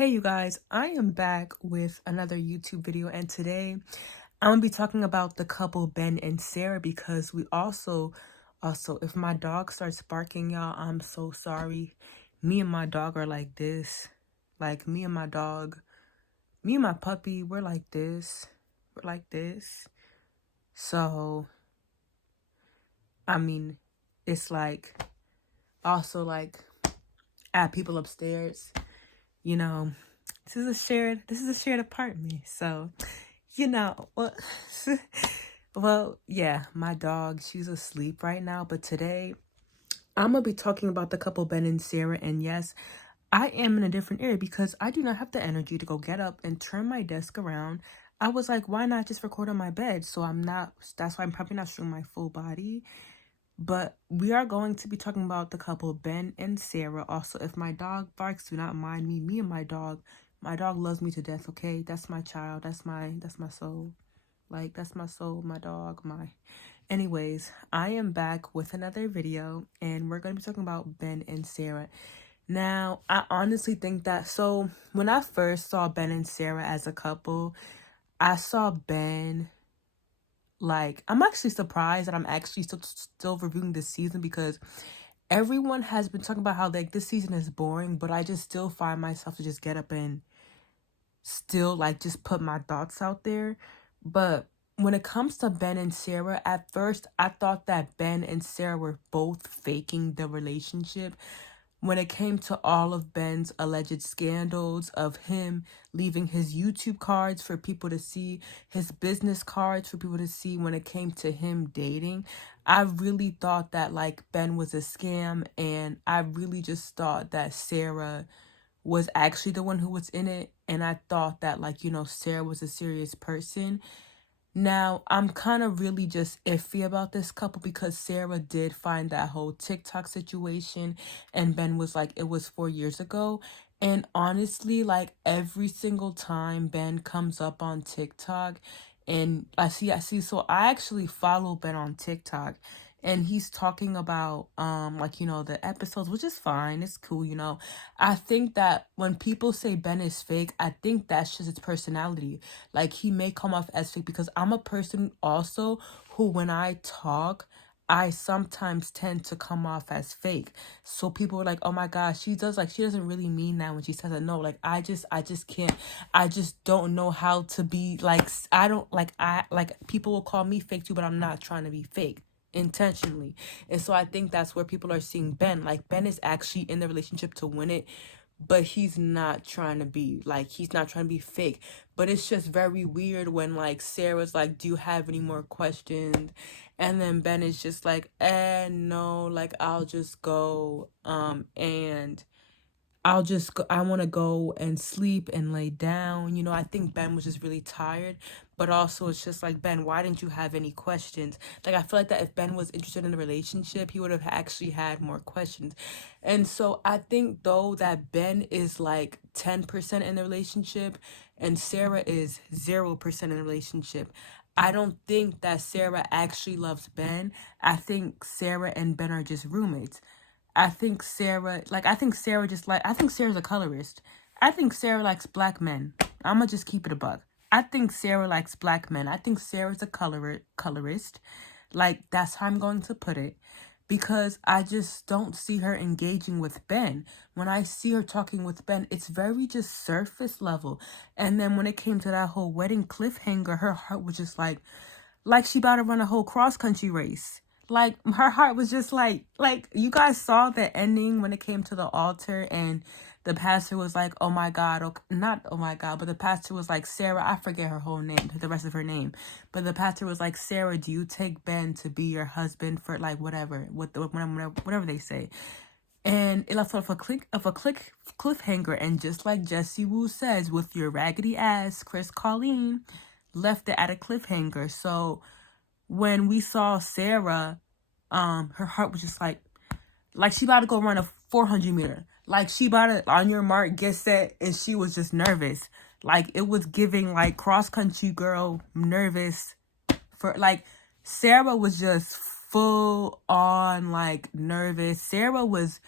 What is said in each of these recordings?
Hey you guys, I am back with another YouTube video, and today I'm gonna be talking about the couple Ben and Sarah because we also if my dog starts barking, y'all, I'm so sorry. Me and my dog are like this. Like me and my dog, me and my puppy, we're like this. We're like this. So I mean, it's like also like I have people upstairs, you know. This is a shared apartment. So, well, well, yeah, my dog, she's asleep right now, but today I'm gonna be talking about the couple Ben and Sarah, and yes, I am in a different area because I do not have the energy to go get up and turn my desk around. I was like, why not just record on my bed? That's why I'm probably not showing my full body. But we are going to be talking about the couple Ben and Sarah. Also, if my dog barks, do not mind me. Me and my dog loves me to death, okay? That's my child. That's my soul. Like, that's my soul, my dog, my... Anyways, I am back with another video, and we're going to be talking about Ben and Sarah. Now, I honestly think that... So, when I first saw Ben and Sarah as a couple, I saw Ben... Like, I'm actually surprised that I'm actually still reviewing this season because everyone has been talking about how, like, this season is boring, but I just still find myself to just get up and still, like, just put my thoughts out there. But when it comes to Ben and Sarah, at first, I thought that Ben and Sarah were both faking the relationship. When it came to all of Ben's alleged scandals of him leaving his YouTube cards for people to see, his business cards for people to see, when it came to him dating, I really thought that, like, Ben was a scam, and I really just thought that Sarah was actually the one who was in it, and I thought that, like, Sarah was a serious person. Now, I'm kind of really just iffy about this couple because Sarah did find that whole TikTok situation, and Ben was like, it was 4 years ago. And honestly, like, every single time Ben comes up on TikTok and so I actually follow Ben on TikTok, and he's talking about like, the episodes, which is fine, it's cool. I think that when people say Ben is fake, I think that's just his personality. Like, he may come off as fake because I'm a person also who, when I talk, I sometimes tend to come off as fake. So people are like, oh my gosh, she doesn't really mean that when she says it. No, like, I just can't, I just don't know how to be, like, I don't, like, people will call me fake too, but I'm not trying to be fake intentionally. And so I think that's where people are seeing Ben. Like, Ben is actually in the relationship to win it, but he's not trying to be, like, he's not trying to be fake. But it's just very weird when, like, Sarah's like, do you have any more questions? And then Ben is just like, no, like, I'll just go, and I want to go and sleep and lay down. I think Ben was just really tired, but also it's just like, Ben, why didn't you have any questions? Like, I feel like that if Ben was interested in the relationship, he would have actually had more questions. And so I think, though, that Ben is like 10% in the relationship and Sarah is 0% in the relationship. I don't think that Sarah actually loves Ben. I think Sarah and Ben are just roommates. I think Sarah Sarah's a colorist. I think Sarah likes black men. I'm gonna just keep it a buck. I think Sarah likes black men. I think Sarah's a colorist. Like, that's how I'm going to put it. Because I just don't see her engaging with Ben. When I see her talking with Ben, it's very just surface level. And then when it came to that whole wedding cliffhanger, her heart was just like she about to run a whole cross-country race. Like, her heart was just like, you guys saw the ending when it came to the altar, and the pastor was like, oh my God, okay, not oh my God, but the pastor was like, Sarah, I forget her whole name, the rest of her name, but the pastor was like, Sarah, do you take Ben to be your husband for, like, whatever they say? And it left off a cliffhanger, and just like Jesse Wu says, with your raggedy ass, Chris Colleen left it at a cliffhanger. So when we saw Sarah, her heart was just like she about to go run a 400 meter. Like, she about to, on your mark, get set, and she was just nervous. Like, it was giving, like, cross-country girl nervous for, like, Sarah was just full on, like, nervous. Sarah was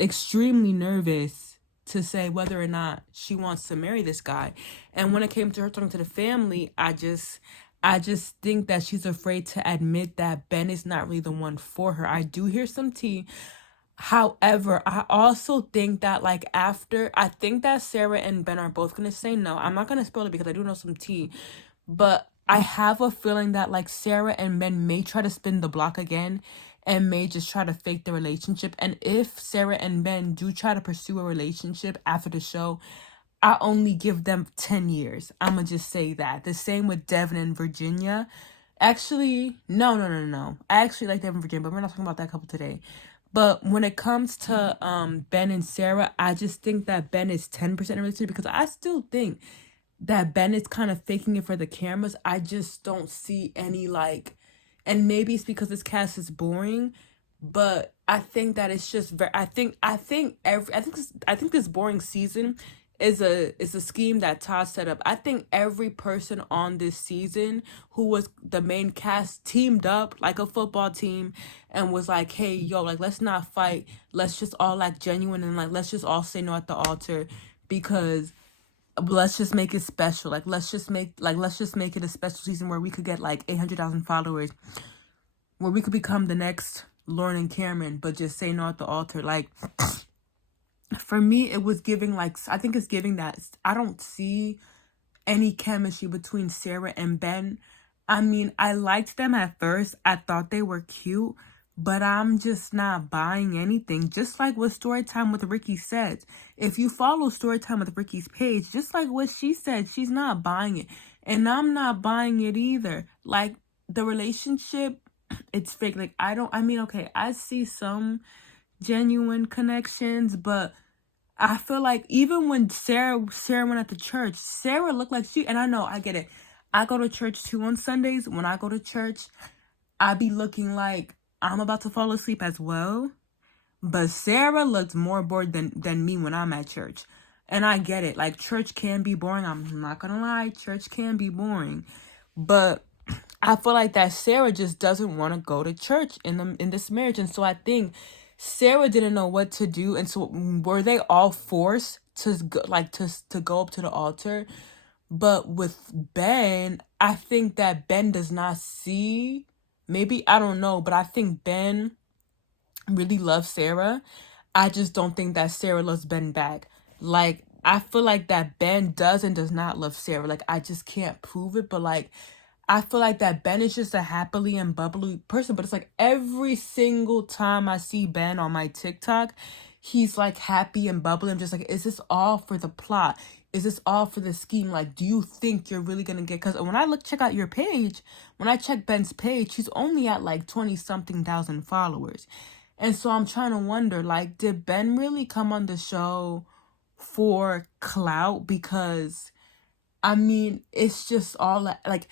extremely nervous to say whether or not she wants to marry this guy. And when it came to her talking to the family, I just think that she's afraid to admit that Ben is not really the one for her. I do hear some tea. However, I also think that like after, I think that Sarah and Ben are both gonna say no. I'm not gonna spoil it because I do know some tea, but I have a feeling that like Sarah and Ben may try to spin the block again and may just try to fake the relationship. And if Sarah and Ben do try to pursue a relationship after the show, I only give them 10 years. I'm gonna just say that. The same with Devin and Virginia. Actually, no, no, no, no. I actually like Devin and Virginia, but we're not talking about that couple today. But when it comes to Ben and Sarah, I just think that Ben is 10% in a relationship because I still think that Ben is kind of faking it for the cameras. I just don't see any like, and maybe it's because this cast is boring, but I think that it's just very. I think this boring season is a scheme that Todd set up. I think every person on this season who was the main cast teamed up like a football team and was like, hey, yo, like let's not fight. Let's just all like genuine and like let's just all say no at the altar because let's just make it special. Let's just make it a special season where we could get like 800,000 followers, where we could become the next Lauren and Cameron, but just say no at the altar. Like for me, it was giving like, I think it's giving that I don't see any chemistry between Sarah and Ben. I mean, I liked them at first. I thought they were cute, but I'm just not buying anything. Just like what Storytime with Ricky said. If you follow Storytime with Ricky's page, just like what she said, she's not buying it. And I'm not buying it either. Like, the relationship, it's fake. Like, okay, I see some genuine connections, but I feel like even when Sarah went at the church, Sarah looked like and I know, I get it. I go to church too on Sundays. When I go to church, I be looking like I'm about to fall asleep as well. But Sarah looks more bored than me when I'm at church. And I get it. Like, church can be boring. I'm not gonna lie. Church can be boring. But I feel like that Sarah just doesn't want to go to church in this marriage. And so I think Sarah didn't know what to do. And so were they all forced to go, to go up to the altar? But with Ben, I think that Ben does not see, maybe, I don't know, but I think Ben really loves Sarah. I just don't think that Sarah loves Ben back. Like, I feel like that Ben does and does not love Sarah. Like, I just can't prove it, but like, I feel like that Ben is just a happily and bubbly person, but it's like every single time I see Ben on my TikTok, he's like happy and bubbly. I'm just like, is this all for the plot? Is this all for the scheme? Like, do you think you're really gonna get? Because when I check out your page, when I check Ben's page, he's only at like 20 something thousand followers. And so I'm trying to wonder, like, did Ben really come on the show for clout? Because I mean, it's just all like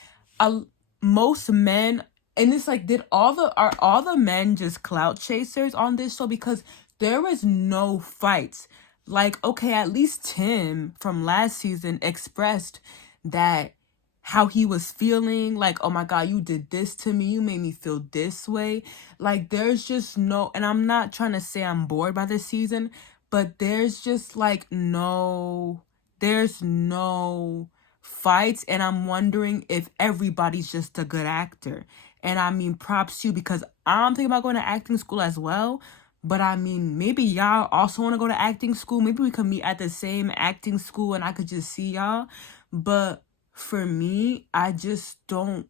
most men, and it's like, are all the men just clout chasers on this show? Because there is no fights. Like, okay, at least Tim from last season expressed that how he was feeling, like, oh my God, you did this to me, you made me feel this way. Like, there's just no, and I'm not trying to say I'm bored by this season, but there's just like there's no fights, and I'm wondering if everybody's just a good actor. And I mean, props to you, because I'm thinking about going to acting school as well. But I mean, maybe y'all also want to go to acting school. Maybe we could meet at the same acting school and I could just see y'all. But for me, I just don't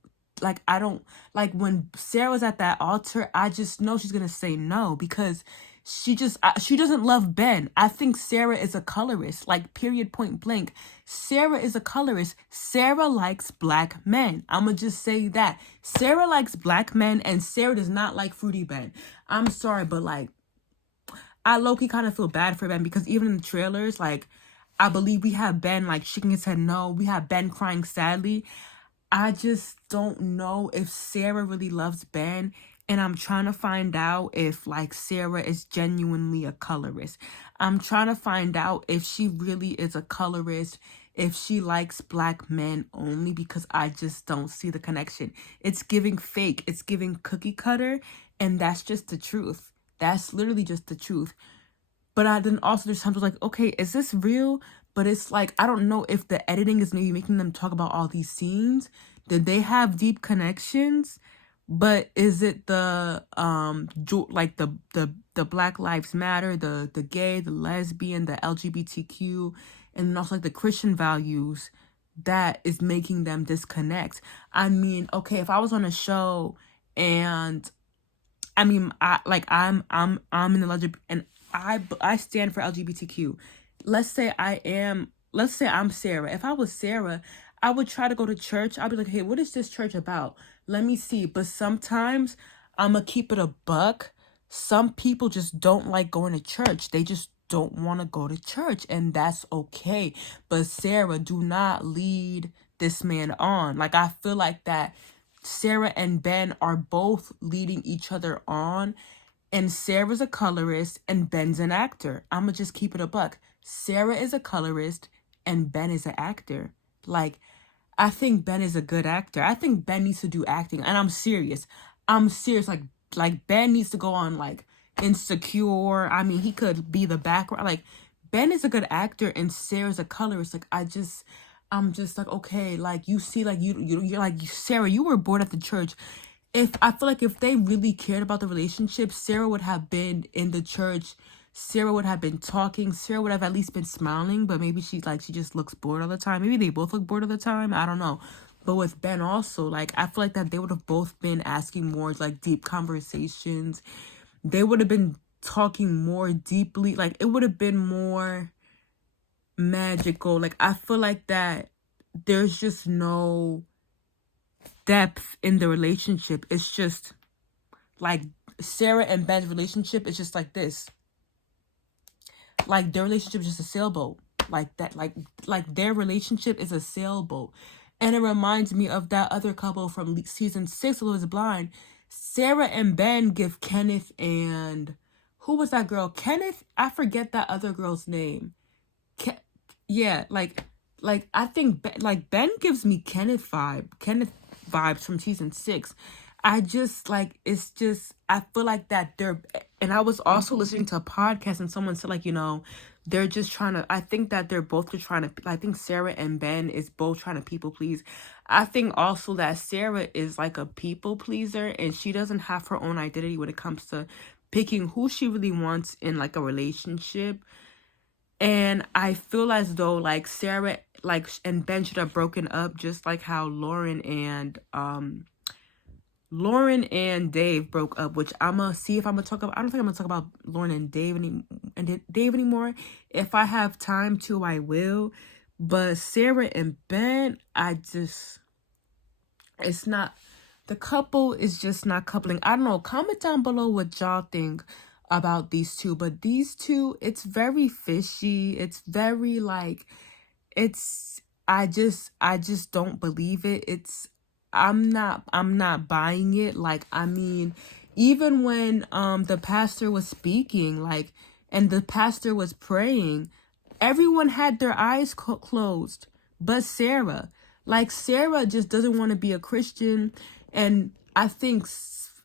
I don't like when Sarah was at that altar. I just know she's gonna say no because she doesn't love Ben. I think Sarah is a colorist, like, period, point blank. Sarah is a colorist. Sarah likes black men. I'm gonna just say that. Sarah likes black men, and Sarah does not like Fruity Ben. I'm sorry, but like, I low-key kind of feel bad for Ben because even in the trailers, like, I believe we have Ben like shaking his head no. We have Ben crying sadly. I just don't know if Sarah really loves Ben, and I'm trying to find out if like Sarah is genuinely a colorist. I'm trying to find out if she really is a colorist, if she likes black men only, because I just don't see the connection. It's giving fake. It's giving cookie cutter, and that's just the truth. That's literally just the truth. But I then also there's times like, okay, is this real? But it's like, I don't know if the editing is maybe making them talk about all these scenes. Did they have deep connections? But is it the like the Black Lives Matter, the gay, the lesbian, the LGBTQ, and then also like the Christian values that is making them disconnect? I mean, okay, if I was on a show and I mean, I'm in the LGBT, and I stand for LGBTQ. Let's say I'm Sarah. If I was Sarah, I would try to go to church. I'd be like, hey, what is this church about? Let me see. But sometimes I'ma keep it a buck. Some people just don't like going to church. They just don't want to go to church, and that's okay. But Sarah, do not lead this man on. Like, I feel like that Sarah and Ben are both leading each other on, and Sarah's a colorist and Ben's an actor. I'ma just keep it a buck. Sarah is a colorist and Ben is an actor. Like, I think Ben is a good actor. I think Ben needs to do acting, and I'm serious. I'm serious. Like Ben needs to go on like Insecure. I mean, he could be the background. Like, Ben is a good actor, and Sarah's a colorist. Like, I'm just like, okay, like, you see, like, you're like, Sarah, you were born at the church. If I feel like if they really cared about the relationship, Sarah would have been in the church. Sarah would have been talking. Sarah would have at least been smiling, but maybe she just looks bored all the time. Maybe they both look bored all the time. I don't know. But with Ben also, like, I feel like that they would have both been asking more like deep conversations. They would have been talking more deeply. Like, it would have been more magical. Like, I feel like that there's just no depth in the relationship. It's just like Sarah and Ben's relationship is just like this. Like, their relationship is just a sailboat. Like that, like their relationship is a sailboat. And it reminds me of that other couple from season 6 of Love is Blind. Sarah and Ben give Kenneth and who was that girl? Kenneth, I forget that other girl's name. Yeah, like I think Ben gives me Kenneth vibes from season 6. I just like, it's just, I feel like that they're, and I was also listening to a podcast and someone said, like, they're just trying to, I think that they're both just trying to, I think Sarah and Ben is both trying to people please. I think also that Sarah is like a people pleaser, and she doesn't have her own identity when it comes to picking who she really wants in like a relationship. And I feel as though like Sarah and Ben should have broken up, just like how Lauren and Dave broke up, which I'ma see if I'm gonna talk about. I don't think I'm gonna talk about Lauren and Dave anymore. If I have time to, I will. But Sarah and Ben, it's not, the couple is just not coupling. I don't know. Comment down below what y'all think about these two. But these two, it's very fishy. It's very like, I just don't believe it. I'm not buying it. Like, I mean, even when the pastor was speaking, like, and the pastor was praying, everyone had their eyes closed but Sarah. Like, Sarah just doesn't want to be a Christian, and I think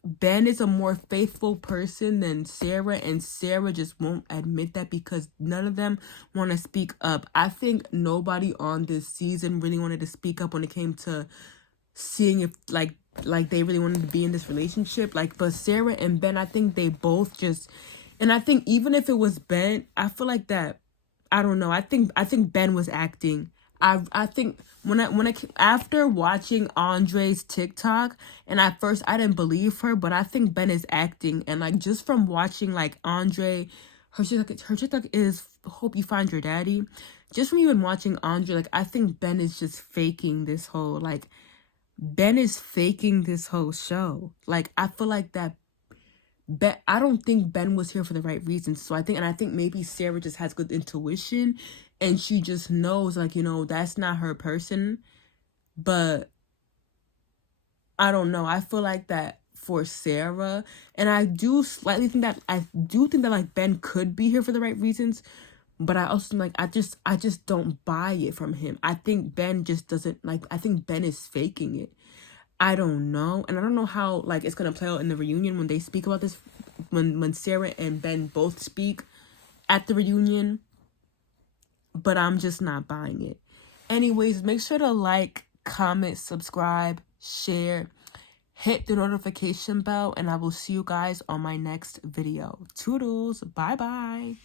Ben is a more faithful person than Sarah, and Sarah just won't admit that because none of them want to speak up. I think nobody on this season really wanted to speak up when it came to seeing if like they really wanted to be in this relationship. Like, but Sarah and Ben, I think they both just, and I think even if it was Ben, I feel like that, I don't know. I think Ben was acting. I think after watching Andre's TikTok, and at first I didn't believe her, but I think Ben is acting. And like, just from watching like Andre, her TikTok is "Hope you find your daddy." Just from even watching Andre, like, I think Ben is just faking this whole, like, Ben is faking this whole show. Like, I feel like that I don't think Ben was here for the right reasons. So I think maybe Sarah just has good intuition, and she just knows, like, that's not her person. But I don't know. I feel like that for Sarah, and I do slightly think that like Ben could be here for the right reasons, but I also like, I just don't buy it from him. I think Ben just doesn't, like, I think Ben is faking it. I don't know. And I don't know how, like, it's gonna play out in the reunion when they speak about this, when Sarah and Ben both speak. at the reunion, but I'm just not buying it. Anyways, make sure to like, comment, subscribe, share, hit the notification bell, and I will see you guys on my next video. Toodles. Bye bye.